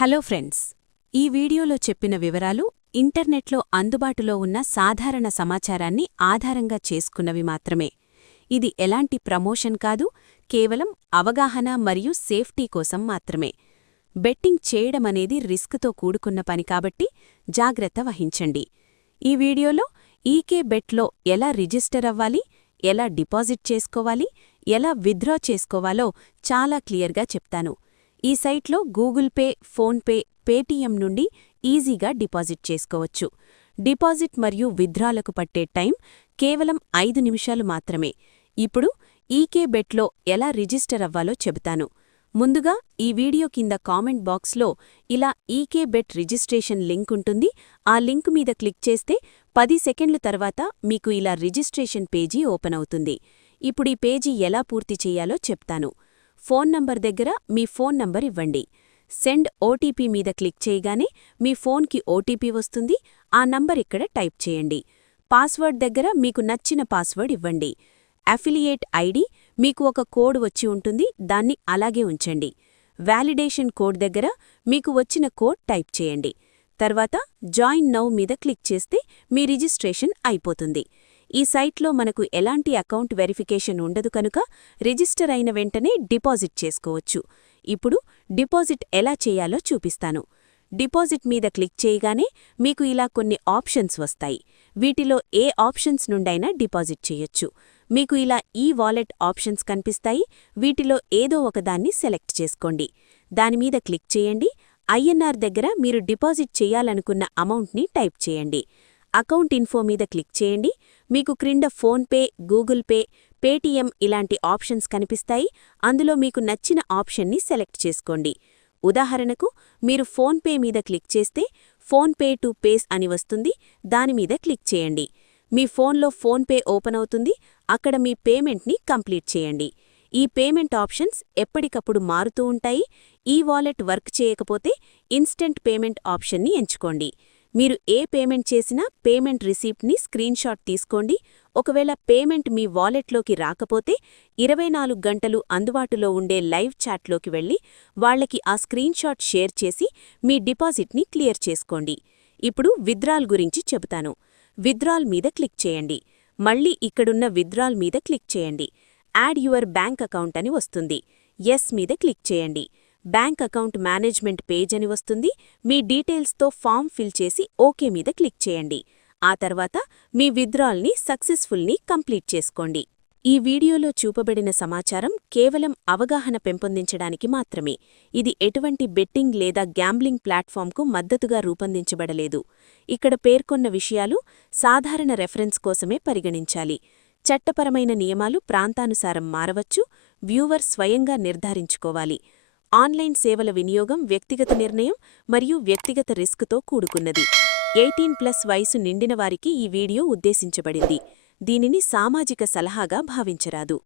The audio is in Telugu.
హలో ఫ్రెండ్స్ ఈ వీడియోలో చెప్పిన వివరాలు ఇంటర్నెట్లో అందుబాటులో ఉన్న సాధారణ సమాచారాన్ని ఆధారంగా చేసుకున్నవి మాత్రమే. ఇది ఎలాంటి ప్రమోషన్ కాదు కేవలం అవగాహన మరియు సేఫ్టీ కోసం మాత్రమే. బెట్టింగ్ చేయడమనేది రిస్క్తో కూడుకున్న పని కాబట్టి జాగ్రత్త వహించండి. ఈ వీడియోలో ఈకే బెట్లో ఎలా రిజిస్టర్ అవ్వాలి ఎలా డిపాజిట్ చేసుకోవాలి ఎలా విత్డ్రా చేసుకోవాలో చాలా క్లియర్గా చెప్తాను. ఈ సైట్లో గూగుల్ పే ఫోన్పే పేటీఎం నుండి ఈజీగా డిపాజిట్ చేసుకోవచ్చు. డిపాజిట్ మరియు విత్డ్రాలకు పట్టే టైం కేవలం ఐదు నిమిషాలు మాత్రమే. ఇప్పుడు ఈకే బెట్లో ఎలా రిజిస్టర్ అవ్వాలో చెబుతాను. ముందుగా ఈ వీడియో కింద కామెంట్ బాక్స్లో ఇలా ఈకే బెట్ రిజిస్ట్రేషన్ లింక్ ఉంటుంది. ఆ లింక్ మీద క్లిక్ చేస్తే పది సెకండ్ల తర్వాత మీకు ఇలా రిజిస్ట్రేషన్ పేజీ ఓపెన్ అవుతుంది. ఇప్పుడు ఈ పేజీ ఎలా పూర్తి చేయాలో చెప్తాను. ఫోన్ నంబర్ దగ్గర మీ ఫోన్ నంబర్ ఇవ్వండి. సెండ్ ఓటీపీ మీద క్లిక్ చేయగానే మీ ఫోన్కి ఓటీపీ వస్తుంది. ఆ నంబర్ ఇక్కడ టైప్ చేయండి. పాస్వర్డ్ దగ్గర మీకు నచ్చిన పాస్వర్డ్ ఇవ్వండి. అఫిలియేట్ ఐడి మీకు ఒక కోడ్ వచ్చి ఉంటుంది. దాన్ని అలాగే ఉంచండి. వ్యాలిడేషన్ కోడ్ దగ్గర మీకు వచ్చిన కోడ్ టైప్ చేయండి. తర్వాత జాయిన్ నౌ మీద క్లిక్ చేస్తే మీ రిజిస్ట్రేషన్ అయిపోతుంది. ఈ సైట్లో మనకు ఎలాంటి అకౌంట్ వెరిఫికేషన్ ఉండదు కనుక రిజిస్టర్ అయిన వెంటనే డిపాజిట్ చేసుకోవచ్చు. ఇప్పుడు డిపాజిట్ ఎలా చేయాలో చూపిస్తాను. డిపాజిట్ మీద క్లిక్ చేయగానే మీకు ఇలా కొన్ని ఆప్షన్స్ వస్తాయి. వీటిలో ఏ ఆప్షన్స్ నుండైనా డిపాజిట్ చేయొచ్చు. మీకు ఇలా ఈ వాలెట్ ఆప్షన్స్ కనిపిస్తాయి. వీటిలో ఏదో ఒకదాన్ని సెలెక్ట్ చేసుకోండి. దానిమీద క్లిక్ చేయండి. ఐఎన్ఆర్ దగ్గర మీరు డిపాజిట్ చేయాలనుకున్న అమౌంట్ని టైప్ చేయండి. అకౌంట్ ఇన్ఫో మీద క్లిక్ చేయండి. మీకు క్రింద ఫోన్పే గూగుల్ పే పేటీఎం ఇలాంటి ఆప్షన్స్ కనిపిస్తాయి. అందులో మీకు నచ్చిన ఆప్షన్ని సెలెక్ట్ చేసుకోండి. ఉదాహరణకు మీరు ఫోన్పే మీద క్లిక్ చేస్తే ఫోన్పే టు పేస్ అని వస్తుంది. దానిమీద క్లిక్ చేయండి. మీ ఫోన్లో ఫోన్పే ఓపెన్ అవుతుంది. అక్కడ మీ పేమెంట్ని కంప్లీట్ చేయండి. ఈ పేమెంట్ ఆప్షన్స్ ఎప్పటికప్పుడు మారుతూ ఉంటాయి. ఈ వాలెట్ వర్క్ చేయకపోతే ఇన్స్టెంట్ పేమెంట్ ఆప్షన్ని ఎంచుకోండి. మీరు ఏ పేమెంట్ చేసినా పేమెంట్ రిసీప్ట్ని స్క్రీన్షాట్ తీసుకోండి. ఒకవేళ పేమెంట్ మీ వాలెట్లోకి రాకపోతే ఇరవై నాలుగు గంటలు అందుబాటులో ఉండే లైవ్ చాట్లోకి వెళ్ళి వాళ్ళకి ఆ స్క్రీన్షాట్ షేర్ చేసి మీ డిపాజిట్ని క్లియర్ చేసుకోండి. ఇప్పుడు విత్డ్రాల్ గురించి చెబుతాను. విత్డ్రాల్ మీద క్లిక్ చేయండి. మళ్ళీ ఇక్కడున్న విత్డ్రాల్ మీద క్లిక్ చేయండి. యాడ్ యువర్ బ్యాంక్ అకౌంట్ అని వస్తుంది. ఎస్ మీద క్లిక్ చేయండి. బ్యాంక్ అకౌంట్ మేనేజ్మెంట్ పేజ్ అని వస్తుంది. మీ డీటెయిల్స్తో ఫామ్ ఫిల్ చేసి ఓకే మీద క్లిక్ చేయండి. ఆ తర్వాత మీ విత్డ్రాల్ని సక్సెస్ఫుల్ని కంప్లీట్ చేసుకోండి. ఈ వీడియోలో చూపబడిన సమాచారం కేవలం అవగాహన పెంపొందించడానికి మాత్రమే. ఇది ఎటువంటి బెట్టింగ్ లేదా గ్యాంబ్లింగ్ ప్లాట్ఫామ్కు మద్దతుగా రూపొందించబడలేదు. ఇక్కడ పేర్కొన్న విషయాలు సాధారణ రెఫరెన్స్ కోసమే పరిగణించాలి. చట్టపరమైన నియమాలు ప్రాంతానుసారం మారవచ్చు. వ్యూవర్ స్వయంగా నిర్ధారించుకోవాలి. ఆన్లైన్ సేవల వినియోగం వ్యక్తిగత నిర్ణయం మరియు వ్యక్తిగత రిస్క్తో కూడుకున్నది. ఎయిటీన్ ప్లస్ వయసు నిండిన వారికి ఈ వీడియో ఉద్దేశించబడింది. దీనిని సామాజిక సలహాగా భావించరాదు.